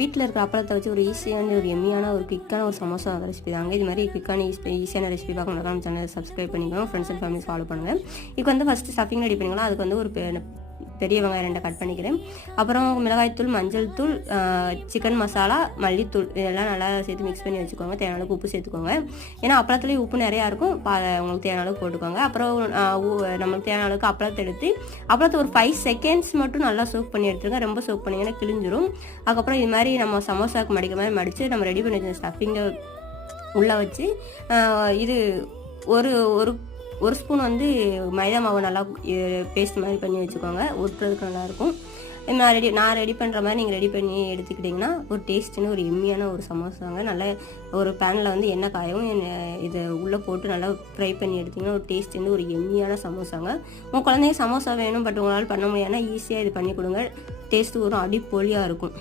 வீட்டில் இருக்கிற அப்பளத்தை வச்சு ஒரு ஈஸியான ஒரு எம்மியான ஒரு குயிக்கான ஒரு சமோசா ரெசிபி தாங்க. இது மாதிரி குயிக்கான ஈஸியான ரெசிபி பார்க்கணும் நம்ம சேனலை சப்ஸ்கிரைப் பண்ணிக்கோங்க. ஃப்ரெண்ட்ஸ் அண்ட் ஃபேமிலிஸ் ஃபாலோ பண்ணுங்கள். இதுக்கு வந்து ஃபஸ்ட்டு ஸ்டஃபிங் ரெடி பண்ணிக்கலாம். அதுக்கு வந்து ஒரு பெரிய வெங்காயம் 2 கட் பண்ணிக்கிறேன். அப்புறம் மிளகாய்த்தூள், மஞ்சள் தூள், சிக்கன் மசாலா, மல்லித்தூள் இதெல்லாம் நல்லா சேர்த்து மிக்ஸ் பண்ணி வச்சுக்கோங்க. தேவையான அளவுக்கு உப்பு சேர்த்துக்கோங்க. ஏன்னா அப்பளத்துலேயும் உப்பு நிறையா இருக்கும், உங்களுக்கு தேவையான அளவுக்கு போட்டுக்கோங்க. அப்புறம் நம்மளுக்கு தேவையான அளவுக்கு அப்பளத்தை எடுத்து அப்பளத்தை ஒரு 5 செகண்ட்ஸ் மட்டும் நல்லா சோக் பண்ணி எடுத்துருங்க. ரொம்ப சோக் பண்ணிங்கன்னா கிழிஞ்சிரும். அதுக்கப்புறம் இது மாதிரி நம்ம சமோசாவுக்கு மடிக்க மாதிரி மடித்து நம்ம ரெடி பண்ணி வச்ச ஸ்டஃபிங்கை உள்ளே வச்சு இது ஒரு ஸ்பூன் வந்து மைதா மாவு நல்லா பேஸ்ட் மாதிரி பண்ணி வச்சுக்கோங்க. ஒட்டுறதுக்கு நல்லாயிருக்கும். நான் ரெடி பண்ணுற மாதிரி நீங்கள் ரெடி பண்ணி எடுத்துக்கிட்டிங்கன்னா ஒரு டேஸ்ட்டுன்னு ஒரு எம்மியான ஒரு சமோசாங்க. நல்லா ஒரு பேனில் வந்து எண்ணெய் காயவும் இதை உள்ளே போட்டு நல்லா ஃப்ரை பண்ணி எடுத்திங்கன்னா ஒரு டேஸ்ட்டுன்னு ஒரு எம்மியான சமோசாங்க. உங்கள் குழந்தைங்க சமோசா வேணும் பட் உங்களால் பண்ண முடியாதுன்னா ஈஸியாக இது பண்ணி கொடுங்க. டேஸ்ட்டு ஒரு அடிப்பொலியாக இருக்கும்.